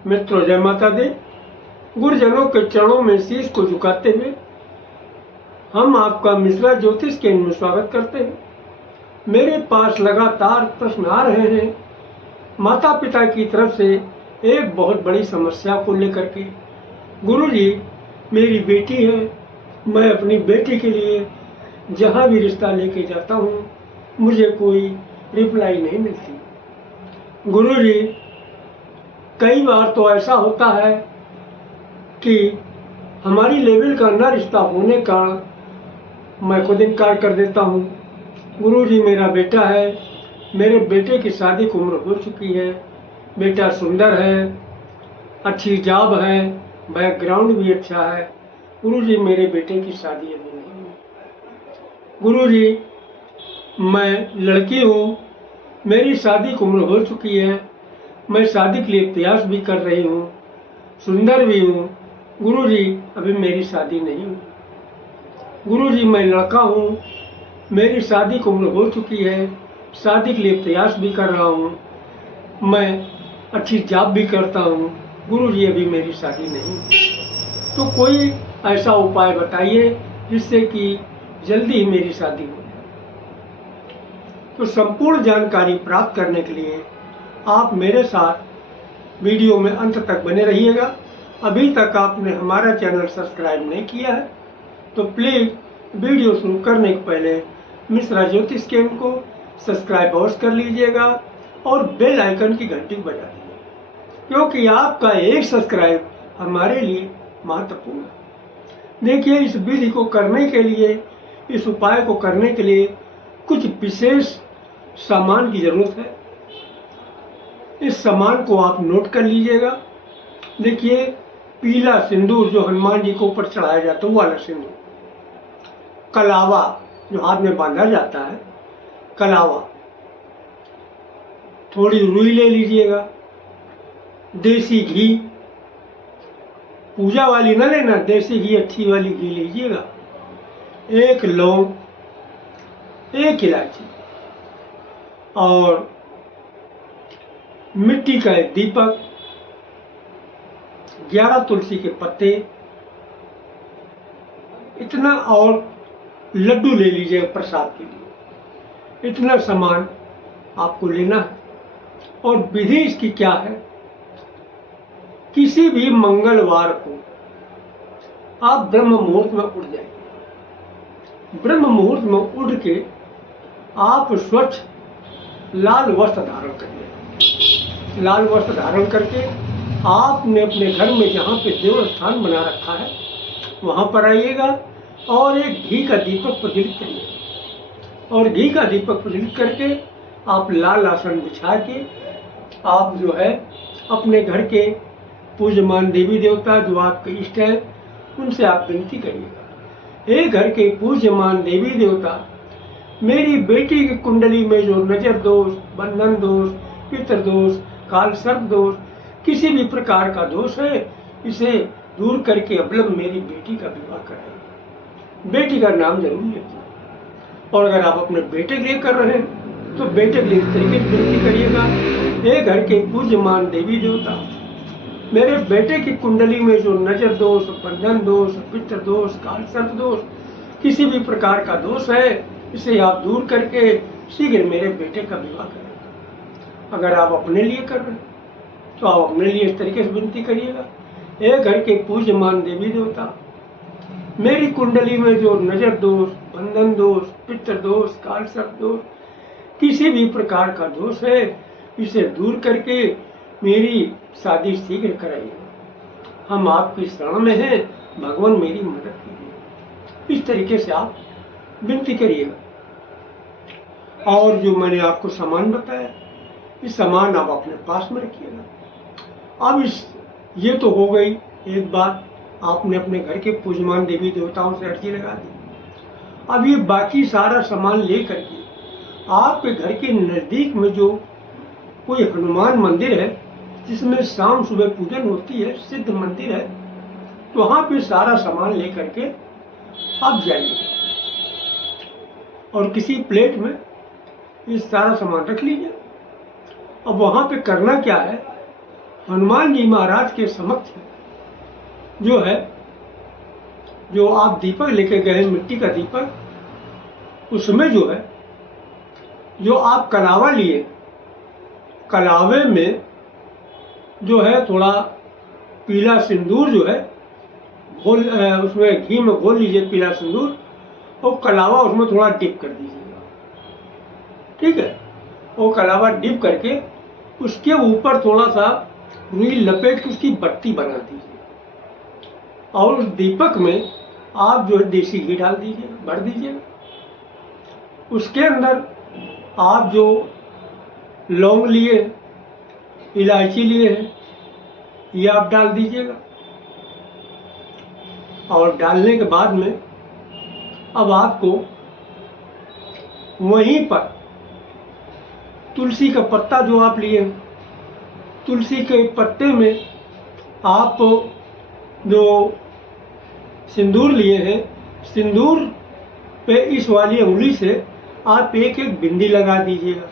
मित्रों, जय माता दी। गुरुजनों के चरणों में शीश को झुकाते हुए हम आपका मिश्रा ज्योतिष केंद्र में स्वागत करते हैं। मेरे पास लगातार प्रश्न आ रहे हैं माता पिता की तरफ से एक बहुत बड़ी समस्या को लेकर के। गुरुजी, मेरी बेटी है, मैं अपनी बेटी के लिए जहाँ भी रिश्ता लेके जाता हूँ मुझे कोई रिप्लाई नहीं मिलती। गुरुजी, कई बार तो ऐसा होता है कि हमारी लेवल का न रिश्ता होने का मैं खुद इनकार कर देता हूँ। गुरुजी, मेरा बेटा है, मेरे बेटे की शादी की उम्र हो चुकी है, बेटा सुंदर है, अच्छी जॉब है, बैकग्राउंड भी अच्छा है। गुरुजी, मेरे बेटे की शादी अभी नहीं हुई। गुरुजी, मैं लड़की हूँ, मेरी शादी की उम्र हो चुकी है, मैं शादी के लिए प्रयास भी कर रही हूँ, सुंदर भी हूँ। गुरुजी, अभी मेरी शादी नहीं हुई। गुरुजी, मैं लड़का हूँ, मेरी शादी की उम्र हो चुकी है, शादी के लिए प्रयास भी कर रहा हूँ, मैं अच्छी जॉब भी करता हूँ। गुरुजी, अभी मेरी शादी नहीं हुई। तो कोई ऐसा उपाय बताइए जिससे कि जल्दी ही मेरी शादी हो जाए। तो संपूर्ण जानकारी प्राप्त करने के लिए आप मेरे साथ वीडियो में अंत तक बने रहिएगा। अभी तक आपने हमारा चैनल सब्सक्राइब नहीं किया है तो प्लीज़ वीडियो शुरू करने के पहले मिश्रा ज्योतिष केंद्र को सब्सक्राइब अवश्य कर लीजिएगा और बेल आइकन की घंटी बजा दीजिए, क्योंकि आपका एक सब्सक्राइब हमारे लिए महत्वपूर्ण है। देखिए, इस विधि को करने के लिए, इस उपाय को करने के लिए कुछ विशेष सामान की जरूरत है। इस सामान को आप नोट कर लीजिएगा। देखिए, पीला सिंदूर जो हनुमान जी को ऊपर चढ़ाया जाता है वो वाला सिंदूर, कलावा जो हाथ में बांधा जाता है, कलावा, थोड़ी रुई ले लीजिएगा, देसी घी, पूजा वाली ना लेना, देसी घी, अच्छी वाली घी लीजिएगा, एक लौंग, एक इलायची और मिट्टी का एक दीपक, 11 तुलसी के पत्ते, इतना, और लड्डू ले लीजिएगा प्रसाद के लिए। इतना सामान आपको लेना है। और विधि इसकी क्या है, किसी भी मंगलवार को आप ब्रह्म मुहूर्त में उठ जाइए। ब्रह्म मुहूर्त में उठ के आप स्वच्छ लाल वस्त्र धारण करिए। लाल वस्त्र धारण करके आपने अपने घर में जहाँ पे देव स्थान बना रखा है वहाँ पर आइएगा और एक घी का दीपक प्रज्वलित करिए। और घी का दीपक प्रज्वलित करके आप लाल आसन बिछा के आप जो है अपने घर के पूज्यमान देवी देवता जो आपके इष्ट हैं उनसे आप विनती करिएगा, हे घर के पूज्यमान देवी देवता, मेरी बेटी की कुंडली में जो नजर दोष, बंधन दोष, पितृ दोष, काल सर्प दोष, किसी भी प्रकार का दोष है, इसे दूर करके अवलंब मेरी बेटी का विवाह कराइए। बेटी का नाम जरूर लीजिए। और अगर आप अपने बेटे के लिए कर रहे हैं तो बेटे के लिए इस तरीके से विनती करिएगा, हे घर के पूज्यमान देवी देवता, मेरे बेटे की कुंडली में जो नजर दोष, बंधन दोष, पितृ दोष, काल सर्प दोष, किसी भी प्रकार का दोष है, इसे आप दूर करके शीघ्र मेरे बेटे का विवाह करें। अगर आप अपने लिए कर रहे हैं तो आप अपने लिए इस तरीके से विनती करिएगा, हे घर के पूज्यमान देवी देवता, मेरी कुंडली में जो नजर दोष, बंधन दोष, पितृ दोष, काल सर्प दोष, किसी भी प्रकार का दोष है, इसे दूर करके मेरी शादी शीघ्र कराइए। हम आपकी शरण में हैं, भगवान मेरी मदद कीजिए। इस तरीके से आप विनती करिएगा। और जो मैंने आपको सामान बताया, इस सामान आप अपने पास में रखिएगा। अब ये तो हो गई एक बात, आपने अपने घर के पूज्यमान देवी देवताओं से अर्जी लगा दी। अब ये बाकी सारा सामान ले करके आपके घर के नजदीक में जो कोई हनुमान मंदिर है जिसमें शाम सुबह पूजन होती है, सिद्ध मंदिर है, तो वहां पे सारा सामान ले करके आप जाइए और किसी प्लेट में ये सारा सामान रख लीजिए। अब वहां पे करना क्या है, हनुमान जी महाराज के समक्ष जो है, जो आप दीपक लेके गए, मिट्टी का दीपक, उसमें जो है, जो आप कलावा लिए, कलावे में जो है थोड़ा पीला सिंदूर जो है घोल, उसमें घी में घोल लीजिए पीला सिंदूर, और कलावा उसमें थोड़ा डिप कर दीजिएगा। ठीक है, वो कलावा डिप करके उसके ऊपर थोड़ा सा रुई लपेट के उसकी बत्ती बना दीजिए, और उस दीपक में आप जो है देसी घी डाल दीजिएगा, भर दीजिएगा। उसके अंदर आप जो लौंग लिए, इलायची लिए हैं, ये आप डाल दीजिएगा। और डालने के बाद में अब आपको वहीं पर तुलसी का पत्ता जो आप लिए, तुलसी के पत्ते में आप जो सिंदूर लिए हैं, सिंदूर पे इस वाली उंगली से आप एक एक बिंदी लगा दीजिएगा।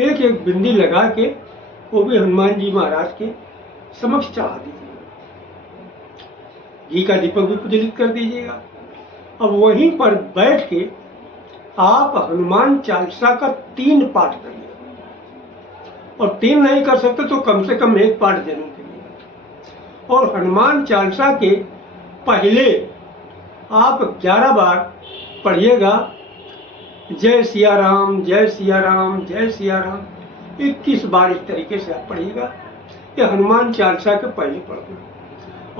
एक एक बिंदी लगा के वो भी हनुमान जी महाराज के समक्ष चढ़ा दीजिएगा। घी का दीपक भी प्रज्वलित कर दीजिएगा। अब वहीं पर बैठ के आप हनुमान चालीसा का 3 पाठ करिए, और 3 नहीं कर सकते तो कम से कम 1 पाठ जरूर करिएगा। और हनुमान चालीसा के पहले आप 11 बार पढ़िएगा जय सिया राम, जय सिया राम, जय सिया राम, 21 बार इस तरीके से आप पढ़िएगा। ये हनुमान चालीसा के पहले पढ़ना।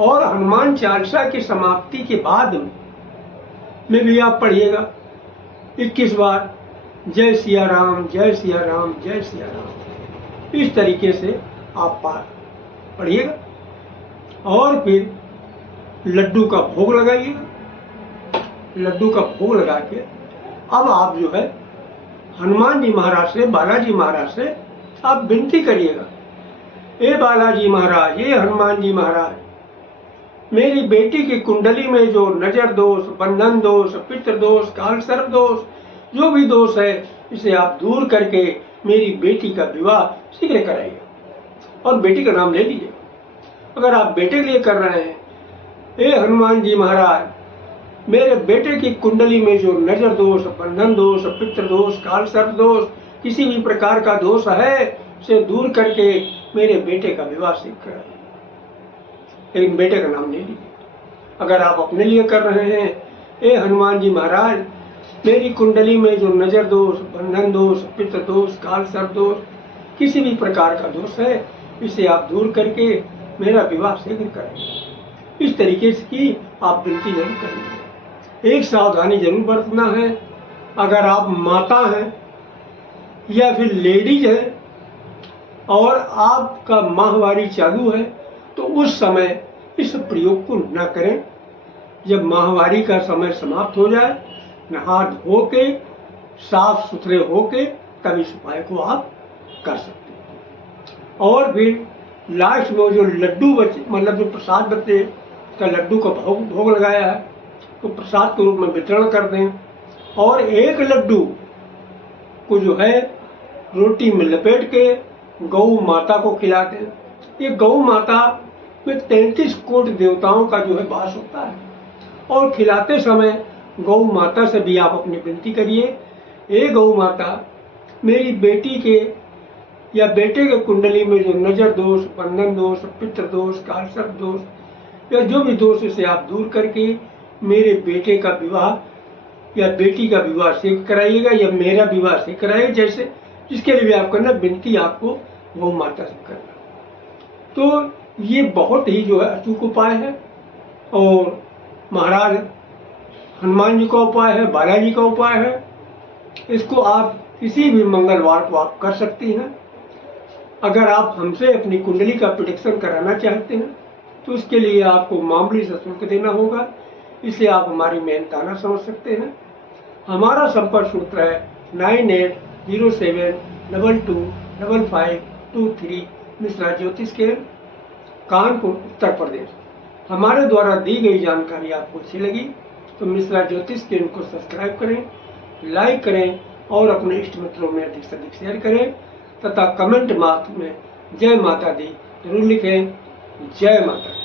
और हनुमान चालीसा की समाप्ति के बाद में भी आप पढ़िएगा 21 बार जय सिया राम, जय सिया राम, जय सिया राम, इस तरीके से आप पढ़िएगा। और फिर लड्डू का भोग लगाइएगा। लड्डू का भोग लगा के अब आप जो है हनुमान जी महाराज से, बालाजी महाराज से आप विनती करिएगा, ए बालाजी महाराज, ए हनुमान जी महाराज, मेरी बेटी की कुंडली में जो नजर दोष, बंधन दोष, पितृ दोष, काल सर्प दोष, जो भी दोष है, इसे आप दूर करके मेरी बेटी का विवाह शीघ्र कराइएगा। और बेटी का नाम ले लीजिए। अगर आप बेटे के लिए कर रहे हैं, ए हनुमान जी महाराज, मेरे बेटे की कुंडली में जो नजर दोष, बंधन दोष, पितृ दोष, काल सर्प दोष, किसी भी प्रकार का दोष है, उसे दूर करके मेरे बेटे का विवाह शीघ्र कराइए। लेकिन बेटे का नाम ले लीजिए। अगर आप अपने लिए कर रहे हैं, ए हनुमान जी महाराज, मेरी कुंडली में जो नजर दोष, बंधन दोष, पितृ दोष, काल सर्प दोष, किसी भी प्रकार का दोष है, इसे आप दूर करके मेरा विवाह शीघ्र करें। इस तरीके से की आप विनती जरूर करेंगे। एक सावधानी जरूर बरतना है, अगर आप माता हैं या फिर लेडीज हैं और आपका माहवारी चालू है, तो उस समय इस प्रयोग को न करें। जब माहवारी का समय समाप्त हो जाए, नहा धो के, साफ सुथरे होके, तब इस उपाय को आप कर सकते हैं। और फिर लास्ट में जो लड्डू बचे, मतलब जो प्रसाद बचे, का लड्डू का भोग लगाया है, तो प्रसाद के रूप में वितरण कर दें। और एक लड्डू को जो है रोटी में लपेट के गौ माता को खिला दें। ये गौ माता में 33 कोटि देवताओं का जो है वास होता है। और खिलाते समय गौ माता से भी आप अपनी विनती करिए, ए गौ माता, मेरी बेटी के या बेटे के कुंडली में जो नजर दोष, बंधन दोष, पितृ दोष, काल सर्प दोष, या जो भी दोष, इसे आप दूर करके मेरे बेटे का विवाह या बेटी का विवाह शीघ्र कराइएगा, या मेरा विवाह शीघ्र कराइएगा, जैसे जिसके लिए भी आप करना, विनती आपको गौ माता से करना। तो ये बहुत ही जो है अचूक उपाय है, और महाराज हनुमान जी का उपाय है, बालाजी का उपाय है। इसको आप किसी भी मंगलवार को आप कर सकती हैं। अगर आप हमसे अपनी कुंडली का प्रेडिक्शन कराना चाहते हैं, तो उसके लिए आपको मामूली सा शुल्क देना होगा। इसे आप हमारी मेहनताना समझ सकते हैं। हमारा संपर्क सूत्र है 9807225523, मिश्रा ज्योतिष केंद्र, कानपुर, उत्तर प्रदेश। हमारे द्वारा दी गई जानकारी आपको अच्छी लगी तो मिश्रा ज्योतिष केंद्र को सब्सक्राइब करें, लाइक करें और अपने इष्ट मित्रों में अधिक से अधिक शेयर करें, तथा कमेंट बॉक्स में जय माता दी जरूर लिखें। जय माता दी।